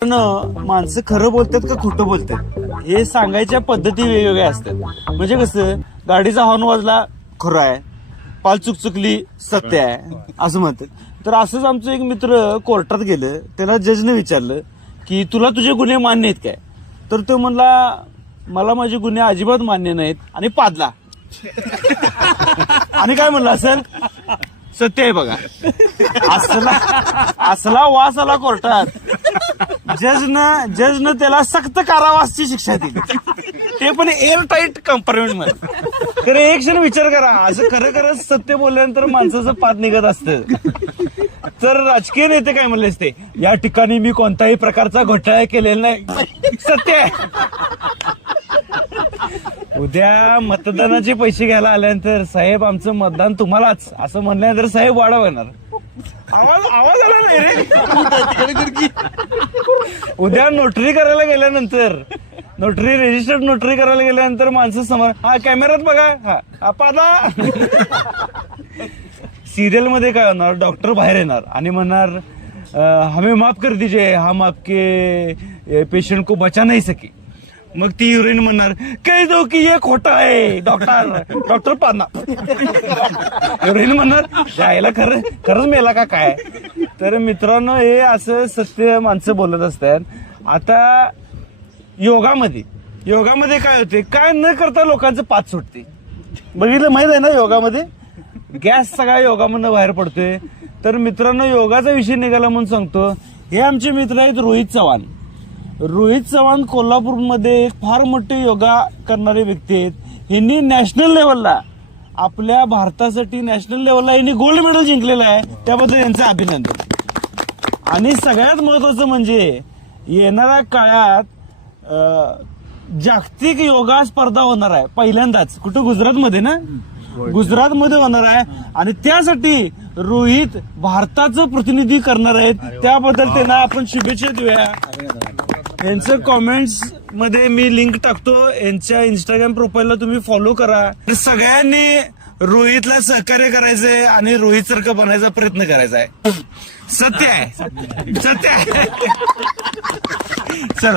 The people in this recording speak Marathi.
माणसं खरं बोलतात का खोटं बोलतात हे सांगायच्या पद्धती वेगवेगळ्या असतात. म्हणजे कसं गाडीचा हॉर्न वाजला खरं आहे, पाल चुकचुकली सत्य आहे असं म्हणतात. तर असंच आमचं एक मित्र कोर्टात गेलं, त्याला जजने विचारलं की तुला तुझे गुन्हे मान्य आहेत काय, तर तो म्हणला मला माझे गुन्हे अजिबात मान्य नाहीत आणि पादला. आणि काय म्हणलं असेल सत्य आहे बघा. असला वास आला कोर्टात. जजनं त्याला सक्त कारावासची शिक्षा दिली, ते पण एअर टाईट कंपार्टमेंट मध्ये. तर एक क्षण विचार करा, असं खरं खरंच सत्य बोलल्यानंतर माणसाचं पाद निघत असतं. तर राजकीय नेते काय म्हणले असते, या ठिकाणी मी कोणताही प्रकारचा घोटाळा केलेला नाही, सत्य आहे. उद्या मतदानाचे पैसे घ्यायला आल्यानंतर साहेब आमचं मतदान तुम्हालाच असं म्हणल्यानंतर साहेब वाढव येणार. आवाज आला नाही रे. उद्या नोटरी करायला गेल्यानंतर, नोटरी रजिस्टर्ड नोटरी करायला गेल्यानंतर माणसं समोर हा कॅमेऱ्यात बघा हा पादा. सिरियल मध्ये काय होणार, डॉक्टर बाहेर येणार आणि म्हणणार हमें माफ कर दीजिए, हम आपके पेशंट को बचा नहीं सके. मग ती हिरोईन म्हणणार कही दो की ये खोटा आहे डॉक्टर पाना. हिरोईन म्हणणार जायला खरंच मेला का काय. तर मित्रांनो हे असं सत्य माणसं बोलत असतात. आता योगामध्ये काय होते, काय न करता लोकांचं पाच सुटते. बघितलं माहित आहे ना, योगामध्ये गॅस सगळा योगामधनं बाहेर पडतोय. तर मित्रांनो योगाचा विषय निघाला म्हणून सांगतो. हे आमचे मित्र आहेत रोहित चव्हाण कोल्हापूरमध्ये एक फार मोठे योगा करणारे व्यक्ती आहेत. यांनी नॅशनल लेवलला, आपल्या भारतासाठी नॅशनल लेवलला यांनी गोल्ड मेडल जिंकलेलं आहे, त्याबद्दल यांचं अभिनंदन. आणि सगळ्यात महत्वाचं म्हणजे येणाऱ्या काळात जागतिक योगा स्पर्धा होणार आहे पहिल्यांदाच. कुठं गुजरातमध्ये ना, गुजरातमध्ये होणार आहे. आणि त्यासाठी रोहित भारताचं प्रतिनिधी करणार आहेत. त्याबद्दल त्यांना आपण शुभेच्छा देऊया. यांचं कॉमेंट्स मध्ये मी लिंक टाकतो, यांच्या इंस्टाग्राम प्रोफाईलला तुम्ही फॉलो करा. सगळ्यांनी रोहितला सहकार्य करायचंय आणि रोहित सारखं बनायचा प्रयत्न करायचा आहे. सत्य आहे. चला.